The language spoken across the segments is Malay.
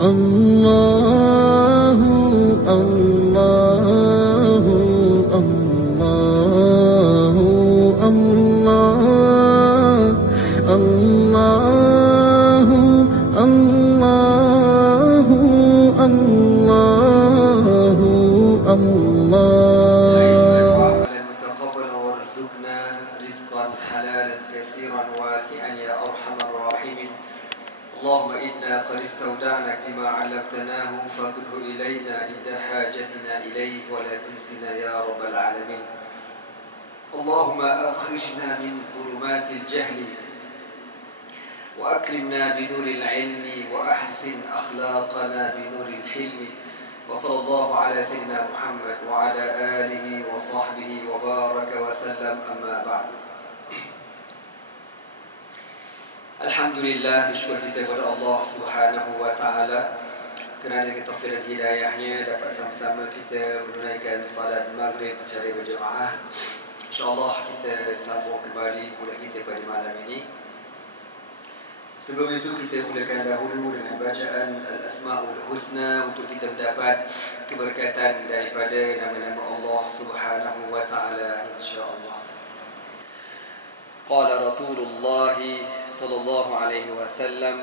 الله الله الله الله الله الله الله الله متقبلا وارزقنا رزقا حلالا كثيرا واسعا يا ارحم الراحمين. اللهم إنا قد استودعناك بما علمتناه فارده إلينا عند حاجتنا إليه ولا تنسنا يا رب العالمين. اللهم أخرجنا من ظلمات الجهل وأكرمنا بنور العلم وأحسن أخلاقنا بنور الحلم. وصلى الله على سيدنا محمد وعلى آله وصحبه وبارك وسلم. أما بعد. Alhamdulillah, bersyukur kita kepada Allah Subhanahu wa taala kerana taufik dan hidayahnya dapat sama-sama kita menunaikan salat maghrib secara berjemaah. Insya-Allah kita sambung kembali kuliah kita pada malam ini. Sebelum itu kita mulakan dahulu dengan bacaan Al-Asmaul Husna untuk kita mendapat keberkatan daripada nama-nama Allah Subhanahu wa taala insya-Allah. Qala Rasulullah sallallahu alaihi wasallam,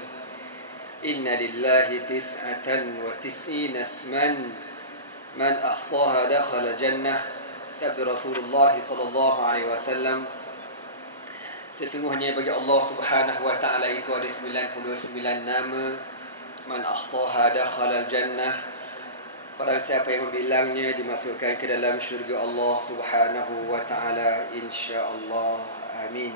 inna lillahi 99 asman man ahsaha dakhala jannah. Sabda Rasulullah sallallahu alaihi wasallam, sesungguhnya bagi Allah Subhanahu wa taala itu ada 99 nama. Man ahsaha dakhala jannah, barang siapa yang membilangnya dimasukkan ke dalam syurga Allah Subhanahu wa taala insya-Allah. Amin.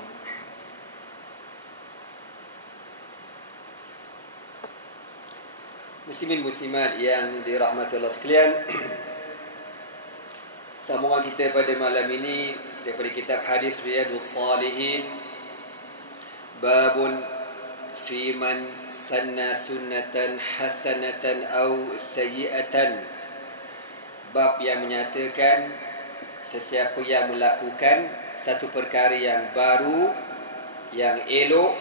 Muslimin muslimat yang dirahmati Allah sekalian, sambungan kita pada malam ini daripada kitab hadis Riyadhus Shalihin, babun fi man sanna sunnatan hasanatan aw sayyi'atan. Bab yang menyatakan sesiapa yang melakukan satu perkara yang baru, yang elok,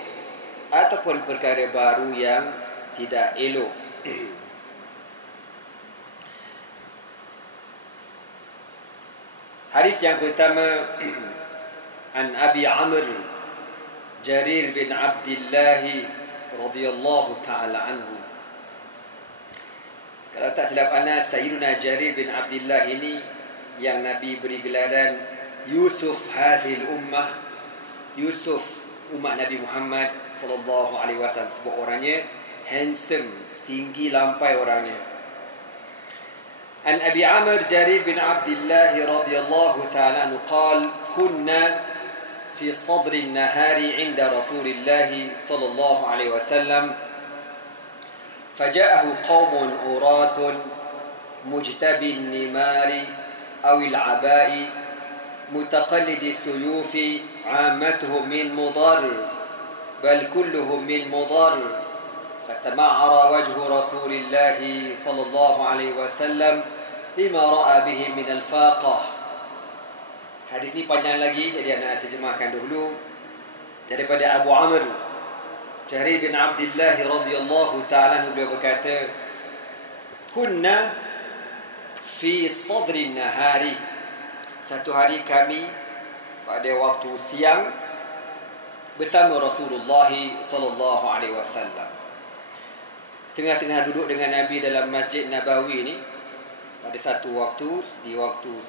ataupun perkara baru yang tidak elok. Hadis yang pertama, an Abi Amr Jarir bin Abdullah radhiyallahu taala anhu. Kalau tak silap ana, Sayyiduna Jarir bin Abdullah ini yang Nabi beri gelaran Yusuf hadhil ummah, Yusuf umat Nabi Muhammad sallallahu alaihi wasallam. Sebab orangnya handsome, tinggi lampai orangnya. An Abi Amr Jarir bin Abdullah radhiyallahu ta'ala anhu qala kunna fi sadr an-nahari 'inda Rasulillah sallallahu alaihi wasallam faja'ahu qaumun uratun mujtabi an-nimari aw al-'aba'i متقلد السيوف عامتهم من مضر بل كلهم من مضر فتمعر وجه رسول الله صلى الله عليه وسلم لما رأى بهم من الفاقة. Hadis ini panjang lagi, jadi saya terjemahkan dulu. Daripada Abu Amr Jarir bin Abdullah radhiyallahu ta'ala anhu, beliau berkata, kunna fi sadri nahari, satu hari kami pada waktu siang bersama Rasulullah sallallahu alaihi wasallam. Tengah-tengah duduk dengan Nabi dalam Masjid Nabawi ini pada satu waktu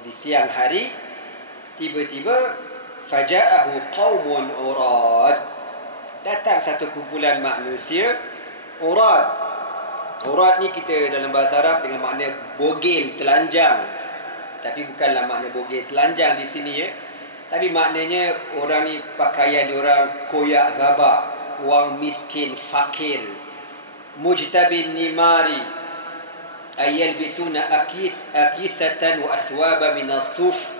di siang hari, tiba-tiba faja'ahu qaumun urad, datang satu kumpulan manusia urad. Urad ni kita dalam bahasa Arab dengan makna bogel, telanjang. Tapi bukanlah makna bogel telanjang di sini ya. Tapi maknanya orang ni pakaian diorang koyak gabak, orang miskin, fakir. Mujtabin nimari ayalbisuna akisatan wa aswaba min as-suf.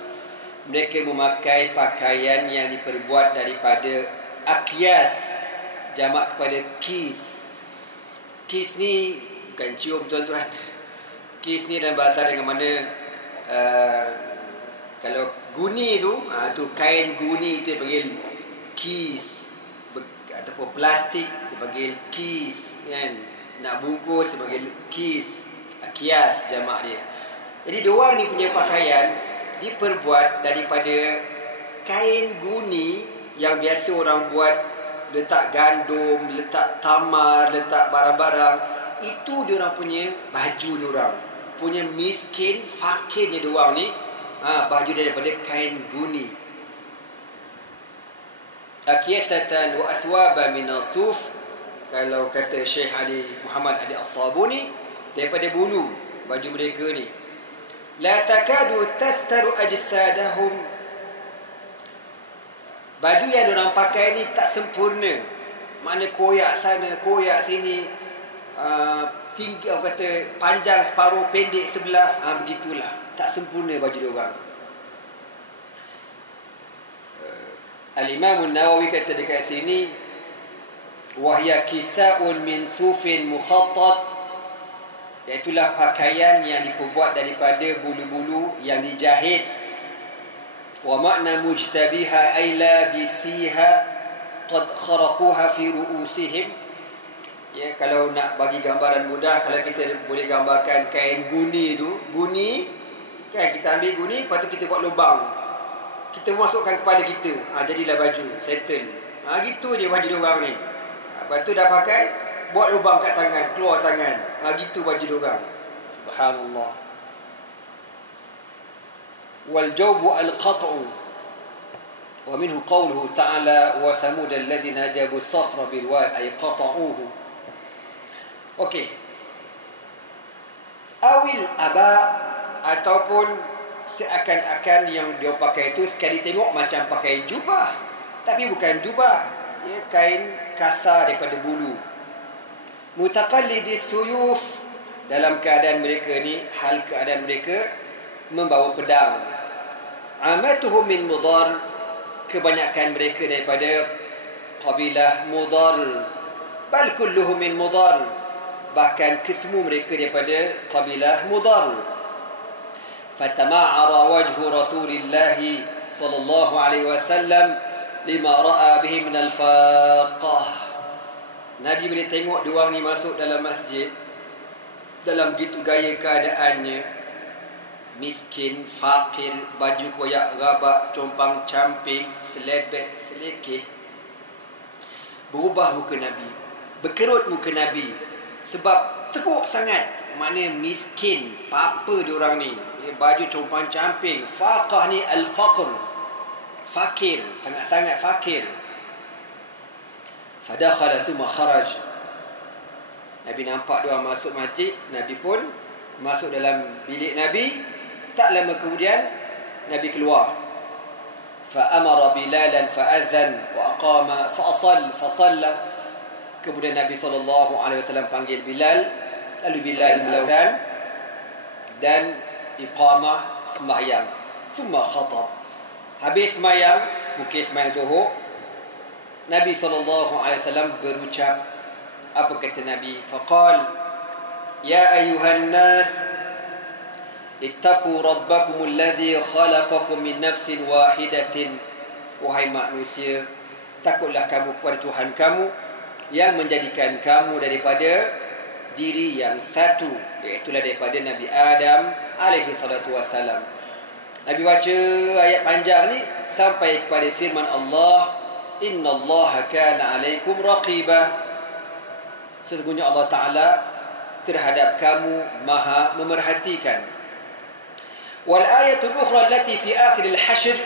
Mereka memakai pakaian yang diperbuat daripada akyas, jamak kepada kis. Kis ni bukan cium tuan-tuan. Kis ni dalam bahasa dengan mana kalau guni tu, tu kain guni itu dipanggil kis, ataupun plastik dipanggil kis kan. nak bungkus sebagai kias jamak dia. Jadi diorang ni punya pakaian diperbuat daripada kain guni yang biasa orang buat, letak gandum, letak tamar, letak barang-barang. Itu diorang punya baju diorang. Punya miskin, fakirnya diorang ni, baju daripada kain guni. Akiyasatan wa athwaba min as-suf, kalau kata Syekh Ali Muhammad Ali As-Sabuni, daripada bulu baju mereka ni. La takadu tastaru ajsadahum, baju yang diorang pakai ni tak sempurna. Mana koyak sana, koyak sini, tinggi, orang kata panjang separuh, pendek sebelah, begitulah. Tak sempurna baju diorang. Al-Imam An-Nawawi kata dekat sini, wahya kisa'un min sufin mukhattat, iaitulah pakaian yang diperbuat daripada bulu-bulu yang dijahit. Wa makna mujtabiha ay labisiha qad kharaquha fi ru'usihim. Ya, kalau nak bagi gambaran mudah, kalau kita boleh gambarkan kain guni tu, guni kan, kita ambil guni, lepas tu kita buat lubang, kita masukkan kepala kita, jadilah baju settle. Gitu je baju diorang ni. Lepas tu dah pakai, buat lubang kat tangan, keluar tangan. Gitu baju diorang. Subhanallah. Wal jawbu al-qat'u. Wa minhu qawluhu ta'ala wa thamud alladhina jabu as-sakhra bil wad ay qata'uhu. Okey. Awil aba, ataupun seakan-akan yang dia pakai itu sekali tengok macam pakai jubah, tapi bukan jubah, ya, kain kasar daripada bulu. Mutaqallidis suyuf, dalam keadaan mereka ni, hal keadaan mereka membawa pedang. Amatuhum min Mudar, kebanyakan mereka daripada kabilah Mudar. Bal kulluhum min Mudar, bahkan kesemua mereka daripada kabilah Mudar. Fatama'ara wajhu Rasulillah sallallahu alaihi wasallam lima ra'a bihi min al-faqah. Nabi bila tengok diorang ni masuk dalam masjid, dalam begitu gaya keadaannya, miskin, fakir, baju koyak rabak, compang camping, selebek, selekeh, berubah muka Nabi, berkerut muka Nabi, sebab teruk sangat. Mana miskin, apa diorang ni, baju compang camping. Faqah ni al-faqr, fakir, sangat-sangat fakir. Fadakhala summa kharaj, Nabi nampak diorang masuk masjid, Nabi pun masuk dalam bilik Nabi. Tak lama kemudian Nabi keluar. Fa'amara Bilalan fa'adhan wa aqama fasalla. Kemudian Nabi SAW panggil Bilal, lalu Bilal azan dan iqamah, sembahyang. Summa khatab, habis sembahyang, mungkin sembahyang zuhur, Nabi SAW berucap. Apa kata Nabi? Faqal, ya ayuhan nas, ittaqu rabbakum alladhi khalaqakum min nafsin wahidatin. Wahai manusia, takutlah kamu kepada Tuhan kamu yang menjadikan kamu daripada diri yang satu, iaitu daripada Nabi Adam alaihi salatu wassalam. Nabi baca ayat panjang ni sampai kepada firman Allah, innallaha kana alaikum raqiba. Sesungguhnya Allah Ta'ala terhadap kamu maha memerhatikan. Wal ayatul ukhra allati fi akhir al-hashr.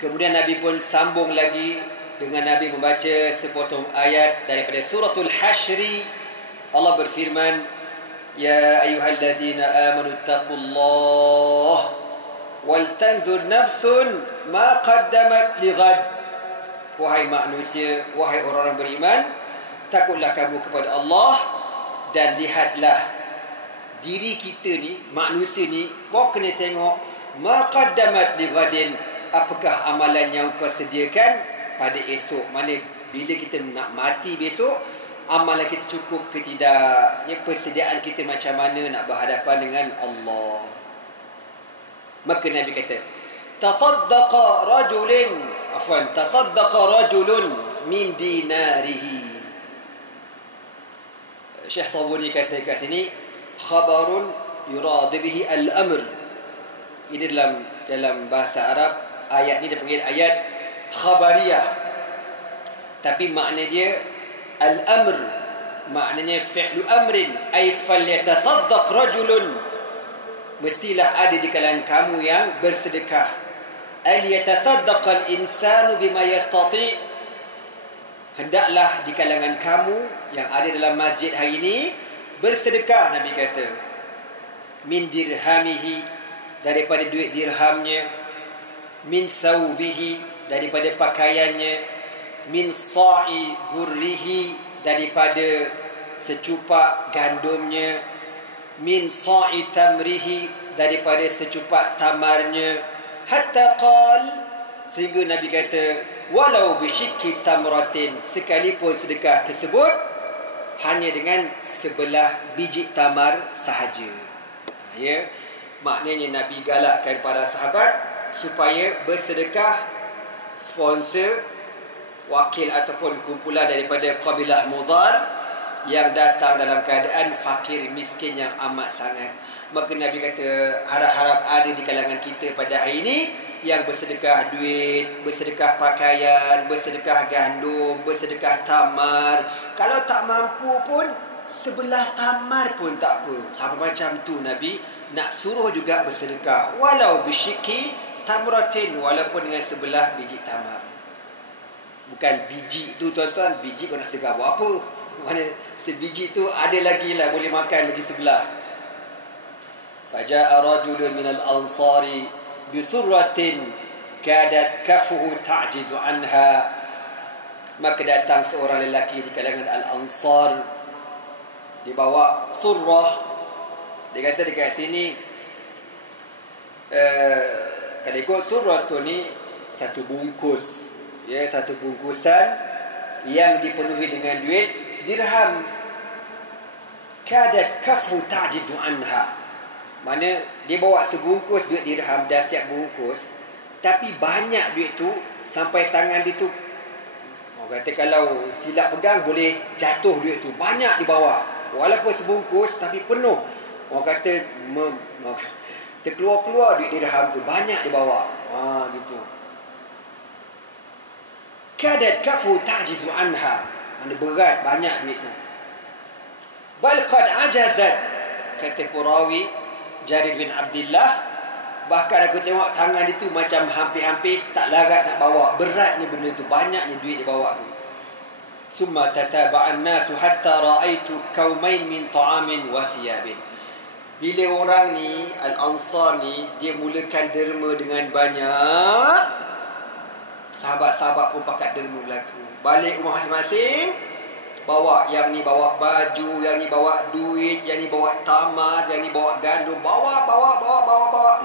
Kemudian Nabi pun sambung lagi dengan Nabi membaca sepotong ayat daripada suratul Hasyri. Allah berfirman, ya ayyuhallazina amanu taqullah wal tanzur nafsun ma qaddamat lighad. Wahai manusia, wahai orang-orang beriman, takutlah kamu kepada Allah dan lihatlah diri kita ni, manusia ni, kau kena tengok ma qaddamat lighadin, apakah amalan yang kau sediakan pada esok. Mana bila kita nak mati besok, amalan kita cukup ke tidak, ya, persediaan kita macam mana nak berhadapan dengan Allah. Maka Nabi kata, tasaddaqa rajulun min dinarihi. Syekh Sabuni kata kat sini, khabarun yurad bihi al-amr. Ini dalam bahasa Arab, ayat ni dipanggil ayat khabariyah. Tapi makna dia al-amr, maknanya fi'lu amrin, ay falyatasaddaq rajulun, mestilah ada di kalangan kamu yang bersedekah. Al yatasaddaq al-insanu bima yastati', hendaklah di kalangan kamu yang ada dalam masjid hari ini bersedekah. Nabi kata, min dirhamihi, daripada duit dirhamnya, min thawbihi, daripada pakaiannya, min sa'i burrihi, daripada secupak gandumnya, min sa'i tamrihi, daripada secupak tamarnya, hatta qal, sehingga Nabi kata, walau bisyikki tamratin, sekalipun sedekah tersebut hanya dengan sebelah biji tamar sahaja. Ya, maknanya Nabi galakkan para sahabat supaya bersedekah, sponsor, wakil ataupun kumpulan daripada kabilah Mudar yang datang dalam keadaan fakir miskin yang amat sangat. Maka Nabi kata, harap-harap ada di kalangan kita pada hari ini yang bersedekah duit, bersedekah pakaian, bersedekah gandum, bersedekah tamar. Kalau tak mampu pun, sebelah tamar pun tak apa. Sampai macam tu Nabi nak suruh juga bersedekah, walau bisyiki tamratin, walaupun dengan sebelah biji tamar. Bukan biji tu tuan-tuan, biji kau nak sedekah buat apa? Mana sebiji tu ada lagi lah, boleh makan lagi sebelah. Faja'a rajulun minal ansari bisurratin kadat kafuhu ta'jizu anha. Maka datang seorang lelaki di kalangan al-ansar, dibawa surrah. Dia kata dekat sini, kalau ikut surah tu ni, satu bungkus, ya, satu bungkusan yang dipenuhi dengan duit dirham. Kadat kafu ta'jizu anha, mana dia bawa sebungkus duit dirham, dah siap bungkus, tapi banyak duit tu sampai tangan dia tu, orang kata kalau silap pegang boleh jatuh duit tu, banyak dibawa. Walaupun sebungkus tapi penuh. Orang kata terkeluar-keluar duit dirham tu, banyak dibawa. Gitu. Kadat kafu ta'jizu anha, mana berat, banyak duit tu. Bal qad ajazat, kata perawi Jarir bin Abdullah, bahkan aku tengok tangan dia tu macam hampir-hampir tak larat nak bawa. Beratnya benda tu, banyaknya duit dia bawa tu. Summa tataba'an nasu hatta ra'aitu kaumain min ta'amin wa thiyabin. Bila orang ni, Al-Ansar ni, dia mulakan derma dengan banyak, sahabat-sahabat pun pakat derma berlaku. Balik rumah masing-masing, bawa, yang ni bawa baju, yang ni bawa duit, yang ni bawa tamar, yang ni bawa gandum, bawa,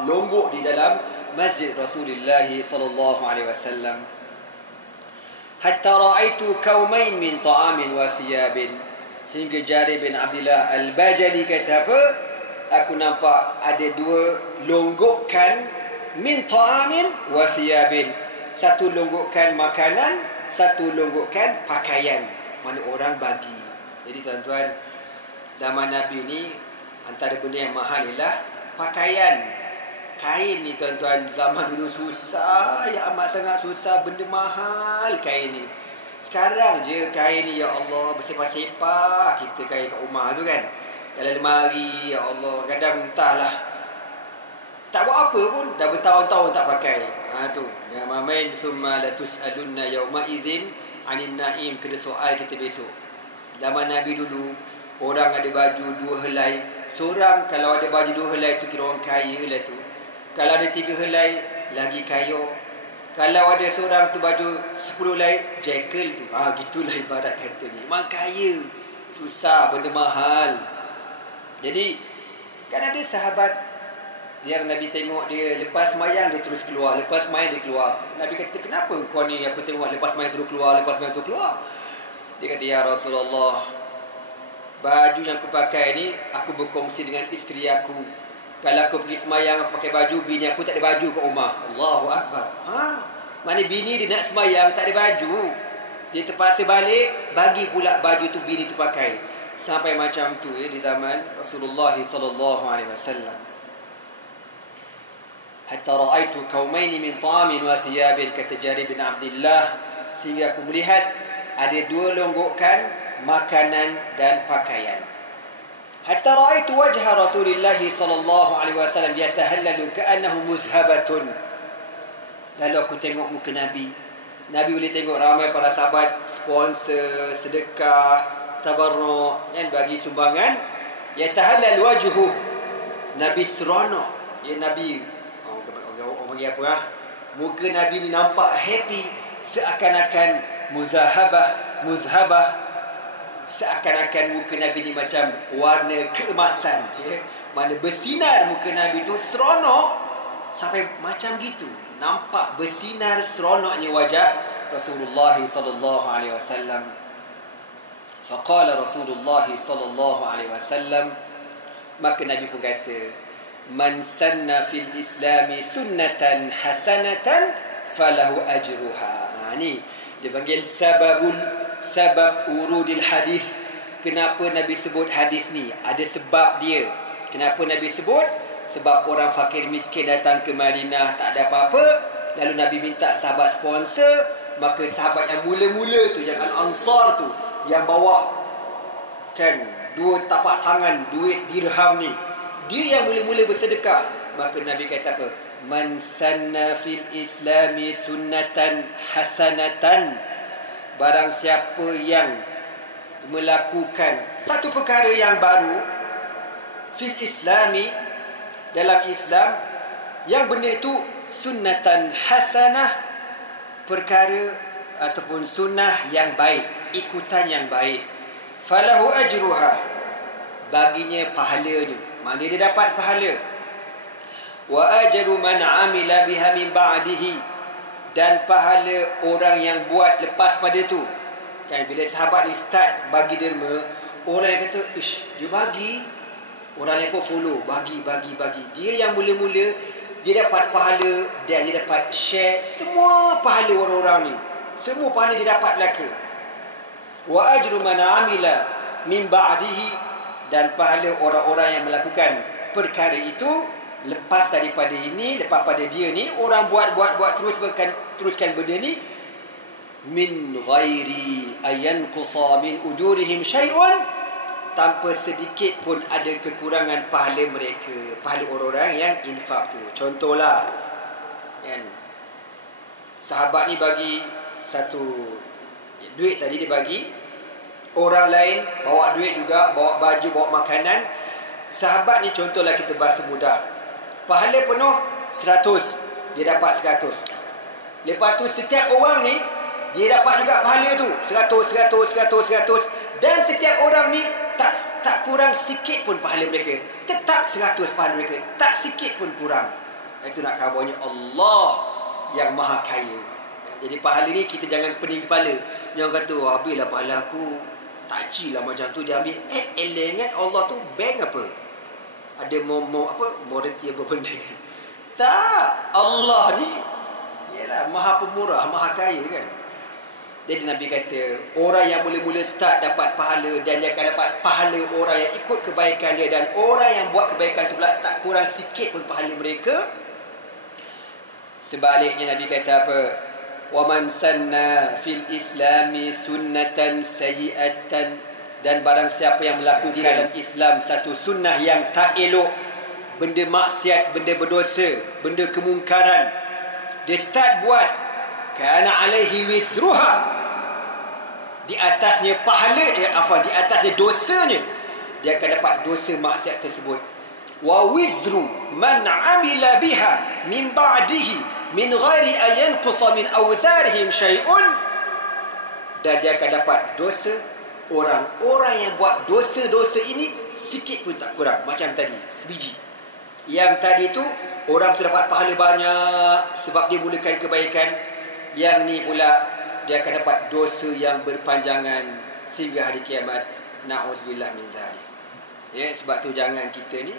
longgok di dalam masjid Rasulullah sallallahu alaihi wasallam. Hatta ra'aitu kaumain min ta'amin wa thiyabin. Sehingga Jarir bin Abdullah Al-Bajali kata apa? Aku nampak ada dua longgokan min ta'amin wa thiyabin. Satu longgokan makanan, satu longgokan pakaian. Mana orang bagi. Jadi tuan-tuan, zaman Nabi ni antara benda yang mahal ialah pakaian. Kain ni tuan-tuan, zaman dulu susah, ya amat sangat susah, benda mahal kain ni. Sekarang je kain ni, ya Allah, bersepah-sepah kita kain kat rumah tu kan, dalam lemari, ya Allah, kadang entahlah, tak buat apa pun, dah bertahun-tahun tak pakai. Tu, jangan main. Summa latus'alunna yawma idzin 'anil na'im, kena soal kita besok. Zaman Nabi dulu, orang ada baju 2 helai. Seorang kalau ada baju 2 helai tu kira orang kaya lah tu. Kalau ada 3 helai, lagi kaya. Kalau ada seorang tu baju 10 helai, jekyll tu. Gitulah ibarat kata ni. Memang kaya. Susah, benda mahal. Jadi, kan ada sahabat yang Nabi tengok dia lepas semayang dia terus keluar, lepas semayang dia keluar. Nabi kata, kenapa kau ni aku tengok lepas semayang terus keluar, lepas semayang terus keluar? Dia kata, ya Rasulullah, baju yang aku pakai ni aku berkongsi dengan isteri aku. Kalau aku pergi semayang aku pakai baju, bini aku tak ada baju kat rumah. Allahu Akbar. Mana bini dia nak semayang tak ada baju, dia terpaksa balik, bagi pula baju tu bini tu pakai. sampai macam tu ya di zaman Rasulullah sallallahu alaihi wasallam. Hatta ra'aitu qaumain min ta'amin wa thiyabin, kata Jarir bin Abdullah, sehingga aku melihat ada dua longgokan makanan dan pakaian. Hatta ra'aitu wajha Rasulullah sallallahu alaihi wasallam yatahallalu ka'annahu muzhabatun. Lalu aku tengok muka Nabi. Nabi boleh tengok ramai para sahabat sponsor, sedekah, tabarruk, yang bagi sumbangan. Yatahallal wajhu. Nabi seronok. Ya Nabi, orang panggil apa lah? Muka Nabi ni nampak happy, seakan-akan muzhabah. Seakan-akan muka Nabi ni macam warna keemasan. Ya? Mana bersinar muka Nabi tu, seronok sampai macam gitu. Nampak bersinar seronoknya wajah Rasulullah sallallahu alaihi wasallam. Faqala Rasulullah sallallahu alaihi wasallam, maka Nabi pun kata, man sanna fil islami sunnatan hasanatan falahu ajruha. Ni dia panggil sabab urudil hadis. Kenapa Nabi sebut hadis ni? Ada sebab dia. Kenapa Nabi sebut? Sebab orang fakir miskin datang ke Madinah, tak ada apa-apa. Lalu Nabi minta sahabat sponsor. Maka sahabat yang mula-mula tu, yang Al-Ansar tu, yang bawa kan 2 tapak tangan duit dirham ni, dia yang mula-mula bersedekah. Maka Nabi kata apa? Man sanna fil islami sunnatan hasanatan. Barang siapa yang melakukan satu perkara yang baru fil islami, dalam Islam, yang benda itu sunnatan hasanah, perkara ataupun sunnah yang baik, ikutan yang baik, falahu ajruha, baginya pahalanya. Mana dia dapat pahala? Wa ajru man amila biha min ba'dihi, dan pahala orang yang buat lepas pada tu. Kan bila sahabat ni start bagi derma, orang yang kata, ish, dia bagi, orang lain pun follow, bagi. Dia yang mula-mula, dia dapat pahala dan dia dapat share semua pahala orang-orang ni. Semua pahala dia dapat belaka. Wa ajru man amila min ba'dihi, dan pahala orang-orang yang melakukan perkara itu lepas daripada ini, lepas pada dia ni, orang buat teruskan benda ni, min ghairi ayanqusa min ujurihim syai'un, tanpa sedikit pun ada kekurangan pahala mereka, pahala orang-orang yang infak tu. Contohlah, kan, sahabat ni bagi satu duit tadi, dia bagi, orang lain bawa duit juga, bawa baju, bawa makanan. Sahabat ni, contohlah kita bahasa mudah, pahala penuh 100, dia dapat 100. Lepas tu setiap orang ni, dia dapat juga pahala tu 100. Dan setiap orang ni tak kurang sikit pun pahala mereka. Tetap 100 pahala mereka, tak sikit pun kurang. Itu nak khabarnya Allah yang maha kaya. Jadi pahala ni kita jangan pening kepala. Jangan kata, habislah pahala aku, tak cilah macam tu. Dia ambil elengan Allah tu bank apa? Ada morality apa benda. Tak, Allah ni ialah maha pemurah, maha kaya kan. Jadi Nabi kata, orang yang mula-mula start dapat pahala, dan dia akan dapat pahala orang yang ikut kebaikan dia, dan orang yang buat kebaikan tu pula tak kurang sikit pun pahala mereka. Sebaliknya Nabi kata apa? Wa man sanna fil islami sunnatan sayyi'atan, dan barang siapa yang melakukan dalam Islam satu sunnah yang tak elok, benda maksiat, benda berdosa, benda kemungkaran, dia start buat, kana alaihi wisruha, di atasnya pahala, di atasnya dosanya, dia akan dapat dosa maksiat tersebut. Wa wizru man amila biha min ba'dihi min ghairi ayanqusa min awzarihim syai'un, dan dia akan dapat dosa orang-orang yang buat dosa-dosa ini sikit pun tak kurang. Macam tadi, sebiji. Yang tadi tu, orang tu dapat pahala banyak sebab dia mulakan kebaikan. Yang ni pula, dia akan dapat dosa yang berpanjangan sehingga hari kiamat. Na'udzubillah min zalik. Ya, sebab tu jangan kita ni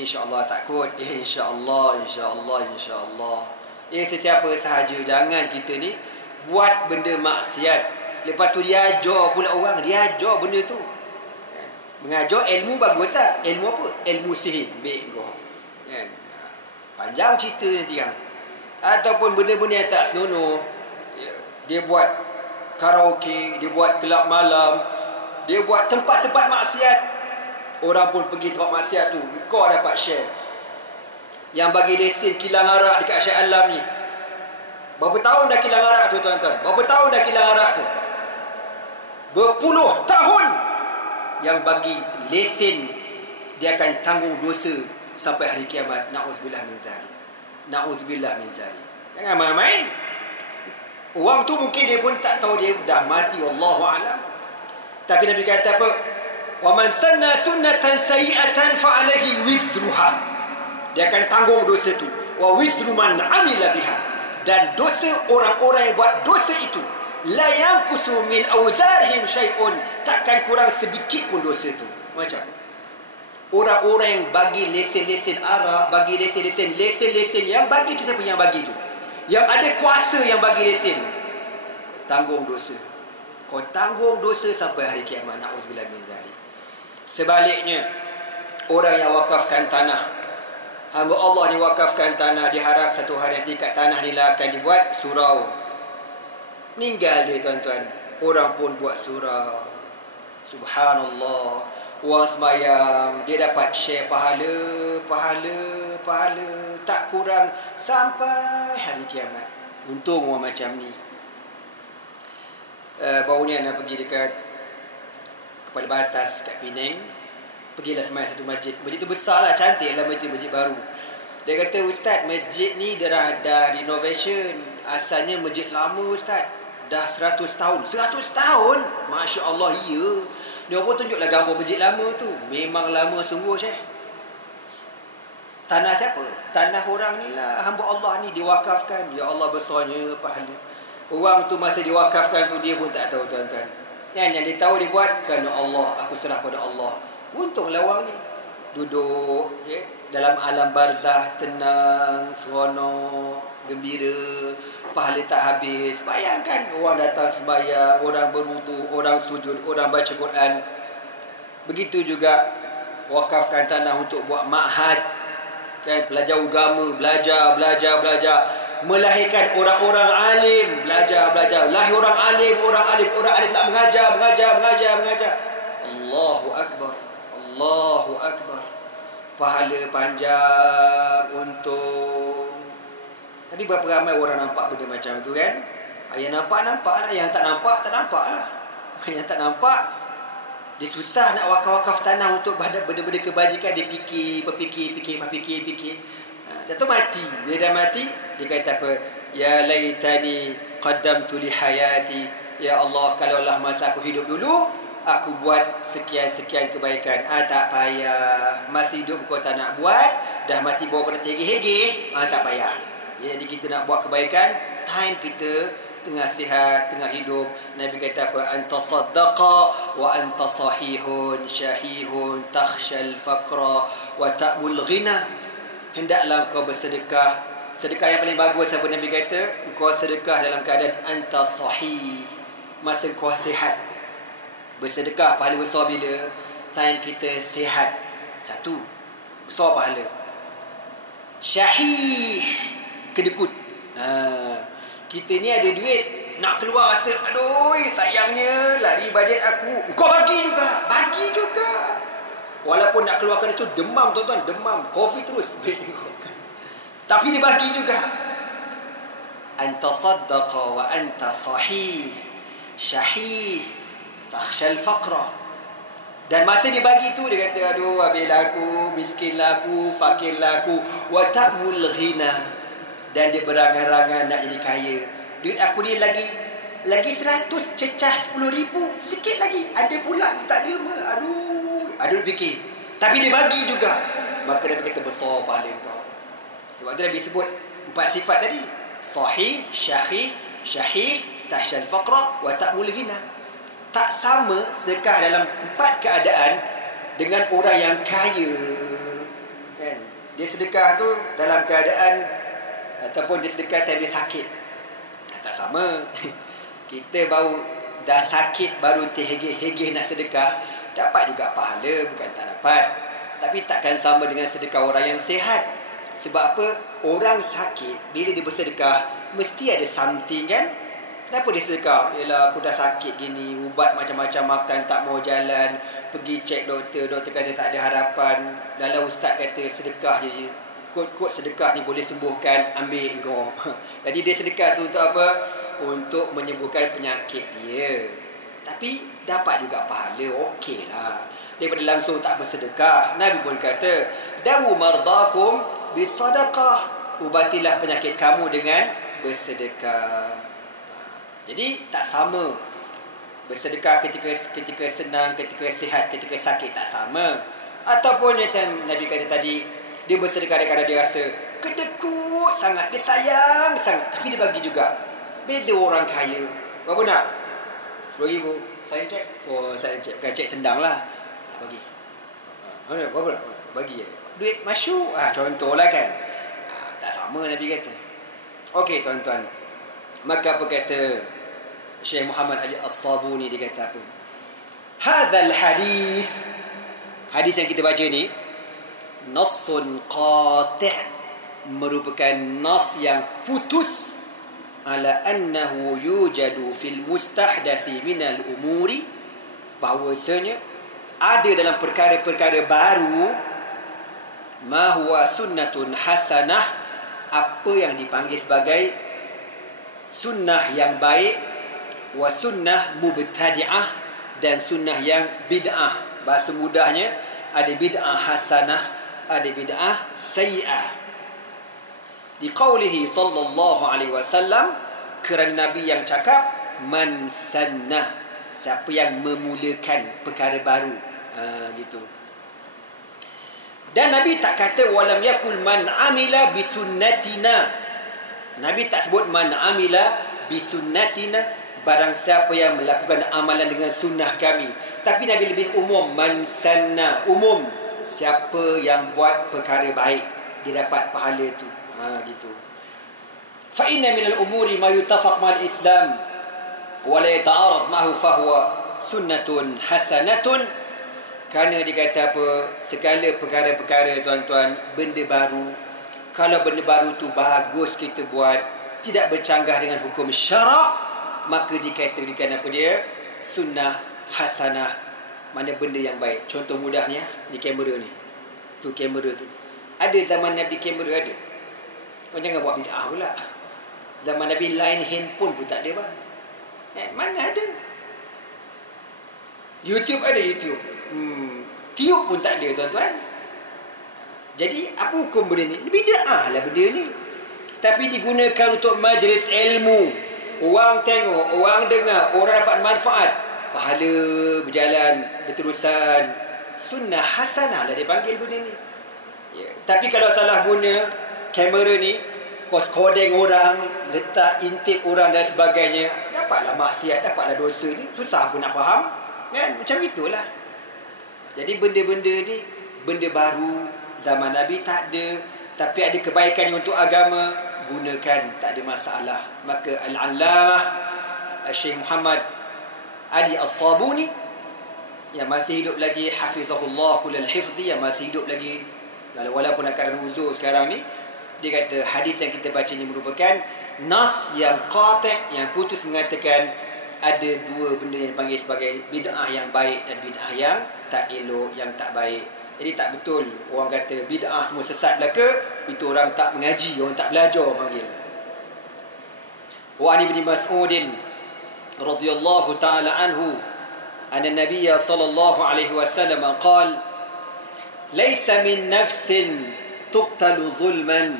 insya-Allah takut. Insya-Allah. Sesiapa sahaja, jangan kita ni buat benda maksiat Lepas tu dia ajar pula orang, dia ajar benda tu. Mengajar ilmu bagus tak? Ilmu apa? Ilmu sihir. Baik kau. Kan? Panjang cerita nanti kan. Ataupun benda-benda yang tak senonoh. Dia buat karaoke, dia buat kelab malam, dia buat tempat-tempat maksiat. Orang pun pergi tempat maksiat tu, kau dapat share. Yang bagi lesen kilang arak dekat Syah Alam ni, berapa tahun dah kilang arak tu tuan-tuan? Berapa tahun dah kilang arak tu? Berpuluh tahun. Yang bagi lesen, dia akan tanggung dosa sampai hari kiamat. Na'udzubillah min zalik. Na'udzubillah min zalik. Jangan main-main. Orang tu mungkin dia pun tak tahu dia dah mati, wallahu a'lam. Tapi Nabi kata apa? Wa man sanna sunnatan sayyi'atan fa alaihi wizruha. Dia akan tanggung dosa tu. Wa wizru man 'amila biha. Dan dosa orang-orang yang buat dosa itu, la yanqusu min awzarihim syai'un, takkan kurang sedikit pun dosa tu. Macam orang-orang yang bagi lesen-lesen arak, bagi lesen-lesen yang bagi tu, siapa yang bagi tu? Yang ada kuasa yang bagi lesen, tanggung dosa. Kau tanggung dosa sampai hari kiamat. Na'udzubillah min zalik. Sebaliknya, orang yang wakafkan tanah, hamba Allah ni wakafkan tanah, diharap satu hari nanti kat tanah ni lah akan dibuat surau. Meninggal dia tuan-tuan, orang pun buat surau. Subhanallah. Orang sembahyang, dia dapat share pahala, tak kurang sampai hari kiamat. Untung orang macam ni. Baru ni anak pergi dekat Kepala Batas kat Penang. Pergilah sembahyang satu masjid. Masjid tu besar lah, cantik lah masjid baru. Dia kata, Ustaz, masjid ni dah renovation. Asalnya masjid lama Ustaz, dah 100 tahun. 100 tahun? Masya Allah, ya. Dia pun tunjuklah gambar masjid lama tu. Memang lama sungguh, Syekh. Tanah siapa? Tanah orang ni lah. Hamba Allah ni diwakafkan. Ya Allah, besarnya pahala. Orang tu masa diwakafkan tu, dia pun tak tahu tuan-tuan. Yang dia tahu dia buat kerana Allah. Aku serah pada Allah. Untunglah orang ni duduk dalam alam barzah, tenang, seronok, gembira, pahala tak habis. Bayangkan orang datang sembahyang, orang berwudu, orang sujud, orang baca Quran. Begitu juga wakafkan tanah untuk buat ma'had, kan, belajar agama, belajar, melahirkan orang-orang alim, belajar, lahir orang alim tak mengajar. Allahu Akbar. Pahala panjang, untung. Tapi berapa ramai orang nampak benda macam tu kan? Yang nampak lah, yang tak nampak lah. Yang tak nampak, dia susah nak wakaf-wakaf tanah untuk benda-benda kebajikan. Dia fikir. Dah tu mati. Dia dah mati, dia kata apa? Ya laitani qaddamtu li hayati. Ya Allah, kalaulah masa aku hidup dulu, aku buat sekian kebaikan. Tak payah. Masih hidup kau tak nak buat, dah mati bawa kena tergih-gih. Tak payah. Jadi kita nak buat kebaikan, time kita tengah sihat, tengah hidup. Nabi kata apa? Anta saddaqa wa anta sahihun syahihun takhshal faqra wa ta'mul ghina. Hendaklah kau bersedekah. Sedekah yang paling bagus apa Nabi kata? Kau sedekah dalam keadaan anta sahih, masa kau sihat. Bersedekah pahala besar bila time kita sihat. Satu, besar pahala. Syahih, kedekut. Kita ni ada duit, nak keluar rasa aduh sayangnya lari bajet aku. Kau bagi juga. Walaupun nak keluarkan itu demam tuan-tuan, demam, kopi terus. Tapi dia bagi juga. Anta saddaqa wa anta sahih syahih takhshal faqra. Dan masa dia bagi tu, dia kata aduh habislah aku, miskinlah aku, fakirlah aku, wa ta'mul ghina. Dan dia berangan-angan nak jadi kaya. Duit aku ni lagi 100, cecah 10,000, sikit lagi, ada pula tak ada. Aduh fikir. Tapi dia bagi juga. Maka dia kata besar pahala kau. Sebab tu Nabi sebut 4 sifat tadi. Sahih, syahih, tahsyal faqra wa ta'mul ghina. Tak sama sedekah dalam 4 keadaan dengan orang yang kaya. Kan? Dia sedekah tu dalam keadaan ataupun dia sedekah time dia sakit. Tak sama. Kita baru dah sakit baru terhegeh-hegeh nak sedekah, dapat juga pahala, bukan tak dapat. Tapi takkan sama dengan sedekah orang yang sihat. Sebab apa? Orang sakit bila dia bersedekah mesti ada something kan. Kenapa dia sedekah? Yelah, aku dah sakit gini, ubat macam-macam makan, tak mau jalan, pergi cek doktor, doktor kata tak ada harapan. Dalam ustaz kata sedekah je, kod-kod sedekah ni boleh sembuhkan, ambil kau. Jadi dia sedekah tu untuk apa? Untuk menyembuhkan penyakit dia. Tapi dapat juga pahala, okey lah. Daripada langsung tak bersedekah. Nabi pun kata, dawu mardakum bisadaqah, ubatilah penyakit kamu dengan bersedekah. Jadi tak sama bersedekah ketika senang, ketika sihat, ketika sakit, tak sama. Ataupun macam Nabi kata tadi, dia bersedekah kerana dia rasa kedekut sangat, dia sayang sangat, tapi dia bagi juga. Beza orang kaya. Berapa nak? 10,000. Saya cek. Oh, saya cek. Bukan cek tendang lah. Bagi. Berapa nak? Bagi je. Duit masyuk. Contohlah kan. Tak sama Nabi kata. Okey tuan-tuan. Maka apa kata Syekh Muhammad Ali As-Sabuni, dia kata apa? Hadzal hadis. Hadis yang kita baca ni nassun qati', merupakan nas yang putus ala annahu yujadu fil mustahdathi minal umuri, bahawasanya ada dalam perkara-perkara baru ma huwa sunnatun hasanah, apa yang dipanggil sebagai sunnah yang baik, wa sunnah mubtadi'ah, dan sunnah yang bid'ah. Bahasa mudahnya, ada bid'ah hasanah, ada bid'ah sayyi'ah. Di qaulihi sallallahu alaihi wasallam, kerana Nabi yang cakap man sannah, siapa yang memulakan perkara baru, gitu. Dan Nabi tak kata walam yakul man amila bisunnatina. Nabi tak sebut man amila bisunnatina, barang siapa yang melakukan amalan dengan sunnah kami. Tapi Nabi lebih umum, man sanna, umum, siapa yang buat perkara baik, dia dapat pahala tu. Gitu. Fa inna min al-umuri ma yutafaq ma'al Islam wa la yata'arad ma'hu fa huwa sunnatun hasanatun. Kerana dia kata apa? Segala perkara-perkara tuan-tuan, benda baru, kalau benda baru tu bagus kita buat, tidak bercanggah dengan hukum syarak, maka dikategorikan apa dia? Sunnah hasanah. Mana benda yang baik. Contoh mudahnya, ni kamera ni. Tu kamera tu. Ada zaman Nabi kamera ada. Jangan buat bid'ah pula. Zaman Nabi line handphone pun tak ada bang. Mana ada? YouTube ada YouTube. Tiup pun tak ada tuan-tuan. Jadi apa hukum benda ni? Bid'ah lah benda ni. Tapi digunakan untuk majlis ilmu. Orang tengok, orang dengar, orang dapat manfaat. Pahala berjalan berterusan. Sunnah hasanah lah dia panggil benda ni. Ya. Tapi kalau salah guna kamera ni, kodeng orang, letak intip orang dan sebagainya, dapatlah maksiat, dapatlah dosa ni. Susah pun nak faham kan? Macam itulah. Jadi benda-benda ni benda baru, zaman Nabi tak ada, tapi ada kebaikan untuk agama, gunakan, tak ada masalah. Maka Al-Allamah Syekh Muhammad Ali As-Sabuni yang masih hidup lagi, hafizahullah kullal hifzi, yang masih hidup lagi walaupun akan uzur sekarang ni, dia kata hadis yang kita baca ni merupakan nas yang qati', yang putus, mengatakan ada dua benda yang dipanggil sebagai bid'ah yang baik dan bid'ah yang tak elok, yang tak baik. Jadi tak betul orang kata bid'ah semua sesat belaka, itu orang tak mengaji, orang tak belajar panggil. Wa ani bin Mas'ud radhiyallahu ta'ala anhu anna Nabiy sallallahu alaihi wasallam qala laysa min nafsin tuqtalu zulman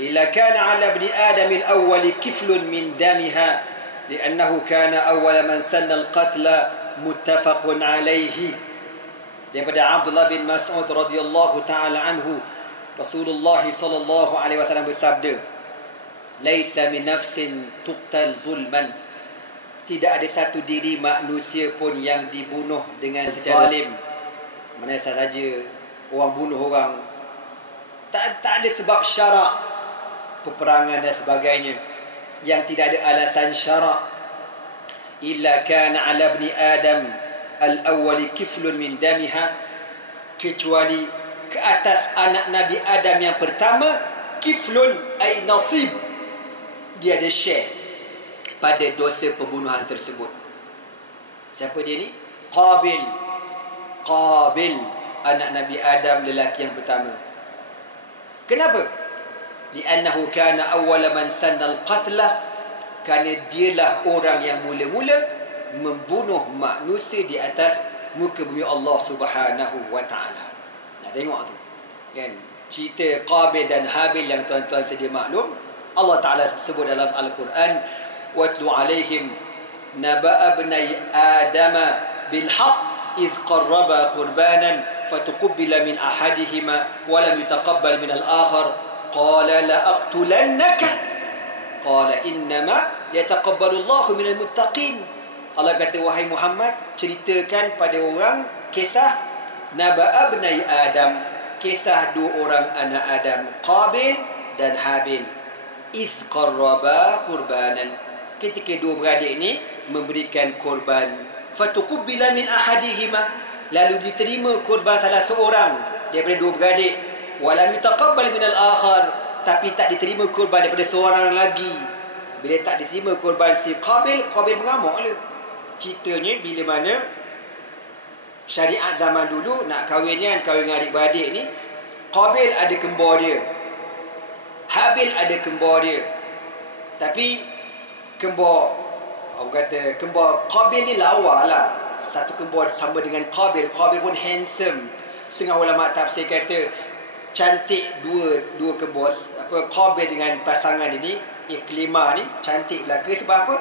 illa kana ala ibni adam al-awwal kiflun min damiha li'annahu kana awwal man sanna al-qatla muttafaqun alayhi. Daripada Abdullah bin Mas'ud radhiyallahu taala anhu, Rasulullah sallallahu alaihi wasallam bersabda, laisa min nafsin tuqtal zulman, tidak ada satu diri manusia pun yang dibunuh dengan secara zalim. Mana saja orang bunuh orang, tak ada sebab syarak, peperangan dan sebagainya, yang tidak ada alasan syarak. illa kana ala ibni Adam al-awwali kiflun min damiha, kecuali ke atas anak Nabi Adam yang pertama, kiflun ay nasib, dia ada share pada dosa pembunuhan tersebut. Siapa dia ni? Qabil, anak Nabi Adam, lelaki yang pertama. Kenapa? Li'annahu kana awwala man sanna al-qatla, kerana dialah orang yang mula-mula membunuh manusia di atas muka bumi Allah Subhanahu wa taala. Nak tengok tu. Kan? Cerita Qabil dan Habil yang tuan-tuan sedia maklum, Allah Taala sebut dalam Al-Quran, watlu alaihim naba'a ibnai adama bil haqq idh qarraba qurbanan fatuqbila min ahadihima wa lam yutaqabbal min al-akhar qala la aqtulannaka qala innama yataqabbalu Allahu minal muttaqin. Allah kata, wahai Muhammad, ceritakan pada orang kisah naba'a ibnai Adam, kisah dua orang anak Adam, Qabil dan Habil. Iz qarraba qurbanan, ketika dua beradik ini memberikan korban, fatuqbila min ahadihima, lalu diterima korban salah seorang daripada dua beradik, walam yutaqabbal min al-akhar, tapi tak diterima korban daripada seorang lagi. Bila tak diterima korban si Qabil mengamuk dia. Ceritanya bila mana syariat zaman dulu nak kahwin dengan adik-beradik ni, Qabil ada kembar dia, Habil ada kembar dia. Tapi kembar Qabil ni lawa lah. Satu kembar sama dengan Qabil pun handsome. Setengah ulama tafsir kata cantik dua kembar, Qabil dengan pasangan ini, iklimah ni cantik belaka. Sebab apa?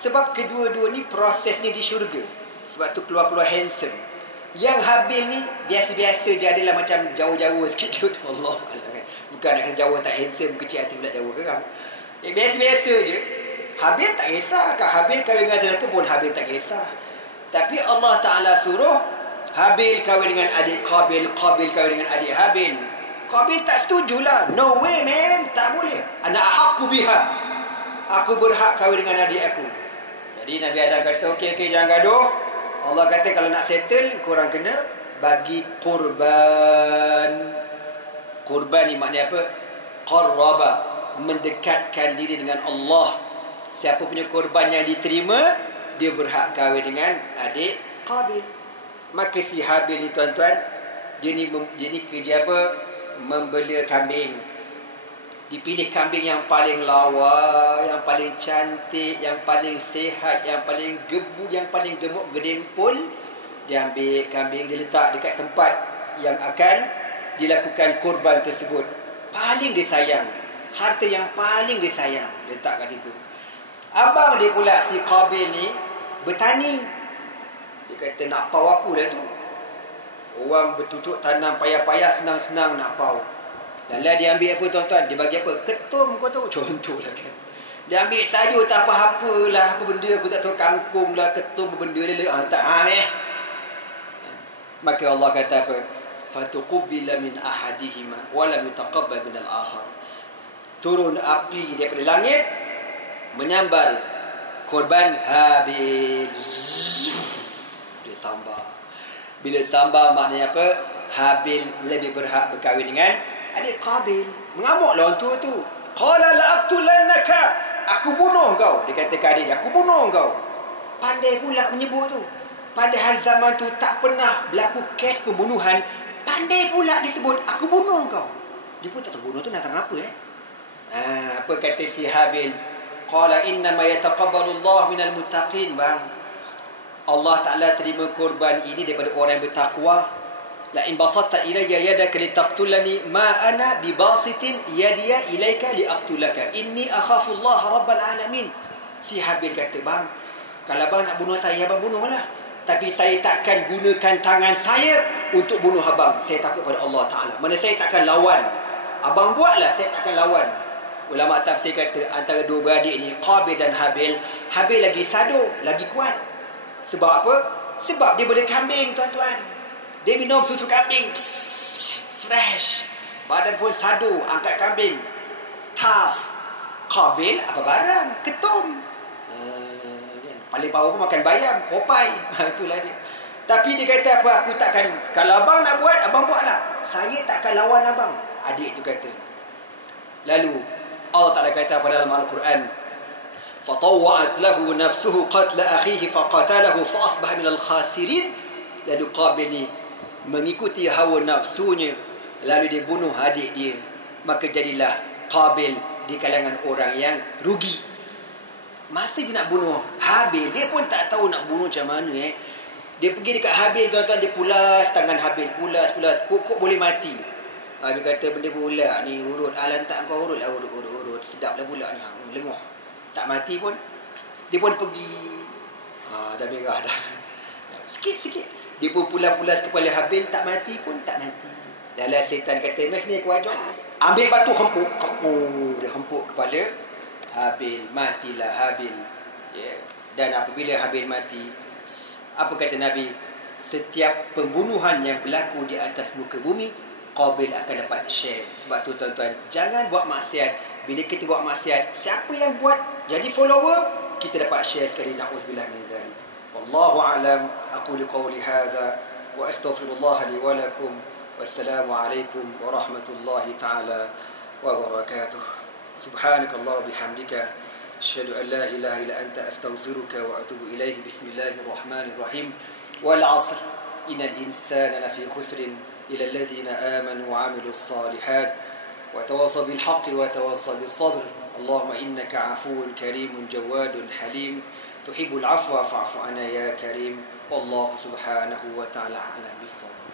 Sebab kedua-dua ni prosesnya di syurga. Sebab tu keluar handsome. Yang Habil ni biasa-biasa je, adalah macam jauh-jauh sikit. Allah, bukan nak kata jauh tak handsome, kecil hati pula jauh geram. Biasa-biasa je. Habil tak kisah. Kat Habil kahwin dengan siapa pun Habil tak kisah. Tapi Allah Ta'ala suruh Habil kahwin dengan adik Qabil, Qabil kahwin dengan adik Habil. Qabil tak setujulah. No way man, tak boleh. Ana ahqqu biha, aku berhak kahwin dengan adik aku. Jadi Nabi Adam kata, okey, jangan gaduh. Allah kata kalau nak settle, korang kena bagi korban. Korban ni maknanya apa? Qarraba, mendekatkan diri dengan Allah. Siapa punya korban yang diterima, dia berhak kahwin dengan adik Qabil. Maka si Habil ni tuan-tuan, dia ni kerja apa? Membela kambing. Dipilih kambing yang paling lawa, yang paling cantik, yang paling sehat, yang paling gebu, yang paling gemuk gedempul. Dia ambil kambing, dia letak dekat tempat yang akan dilakukan korban tersebut. Paling dia sayang, harta yang paling dia sayang, dia letak kat situ. Abang dia pula si Qabil ni bertani. Dia kata, nak pau aku dah tu. Orang bertucuk tanam payah-payah, senang-senang nak pau. Lalu dia ambil apa tuan-tuan? Dia bagi apa? Ketum kau tahu? Contohlah kan. Dia ambil sayur tak apa-apa lah. Apa benda aku tak tahu. Kangkung lah, ketum benda dia. Maka Allah kata apa? Fatuqbila min ahadihima walam yutaqabbal min al-akhar. Turun api daripada langit menyambar korban Habil. Dia sambar. Bila sambar maknanya apa? Habil lebih berhak berkahwin dengan adik Qabil. Mengamuklah orang tua tu. Qala la aqtulannaka, aku bunuh kau. Dia kata kat adik dia, aku bunuh kau. Pandai pula menyebut tu. Padahal zaman tu tak pernah berlaku kes pembunuhan. Pandai pula disebut, aku bunuh kau. Dia pun tak tahu bunuh tu datang apa apa kata si Habil? Qala innama yataqabbalu Allah minal muttaqin. Bang, Allah Ta'ala terima korban ini daripada orang yang bertakwa. La in basatta ilayya yadaka litaqtulani ma ana bibasitin yadiya ilayka liaqtulaka inni akhafu Allah rabbal alamin. Si Habil kata, bang, kalau abang nak bunuh saya, abang bunuhlah. Tapi saya takkan gunakan tangan saya untuk bunuh abang. Saya takut pada Allah Ta'ala. Mana saya takkan lawan. Abang buatlah, saya takkan lawan. Ulama tafsir kata antara dua beradik ni, Qabil dan Habil, Habil lagi sado, lagi kuat. Sebab apa? Sebab dia boleh kambing tuan-tuan. Dia minum susu kambing, fresh. Badan pun sado, angkat kambing, tough. Qabil apa barang? Ketum. Paling power pun makan bayam, Popeye. Itulah dia. Tapi dia kata apa? Aku takkan, kalau abang nak buat, abang buatlah. Saya takkan lawan abang. Adik itu kata. Lalu Allah Ta'ala kata pada dalam Al-Quran, فَطَوَّعَتْ لَهُ نَفْسُهُ قَتْلَ أَخِيهِ فَقَتَلَهُ فَأَصْبَحَ مِنَ الْخَاسِرِينَ. Lalu Qabil ni mengikuti hawa nafsunya, lalu dia bunuh adik dia. Maka jadilah Qabil di kalangan orang yang rugi. Masa dia nak bunuh Habil, dia pun tak tahu nak bunuh macam mana. Dia pergi dekat Habil, tuan-tuan, dia pulas tangan Habil, pulas. Kok boleh mati. Dia kata benda pula ni, urut. Lantak kau urut lah, urut. Sedaplah pula ni, lenguh. Tak mati pun. Dia pun pergi, dah merah dah. Sikit-sikit dia pun pulas kepala Habil, tak mati pun tak mati. Dalam setan kata, "Mas ni aku ajar." Ambil batu hempuk. Dia hempuk kepala Habil. Matilah Habil. Dan apabila Habil mati, apa kata Nabi? Setiap pembunuhan yang berlaku di atas muka bumi, Qabil akan dapat share. Sebab tu tuan-tuan, jangan buat maksiat. Bila kita buat maksiat, siapa yang buat jadi follower, kita dapat share sekali. Na'udzubillah min dzalik. Wallahu a'lam. Aqulu qawli hadza wa astaghfirullah li wa lakum. Wassalamu alaikum warahmatullahi ta'ala wabarakatuh. Subhanakallah bihamdika asyhadu an la ilaha illa anta astaghfiruka wa atubu ilaih. Bismillahirrahmanirrahim. Wal 'asr innal insana lafi khusrin ila allazina amanu wa 'amilus salihat wa tawassaw bil haqqi wa tawassaw bis sabr. Allahumma innaka 'afuwun karimun jawadun halim tuhibbul 'afwa fa'fu 'anna ya karim. Wallahu subhanahu wa ta'ala a'lam bis-shawab.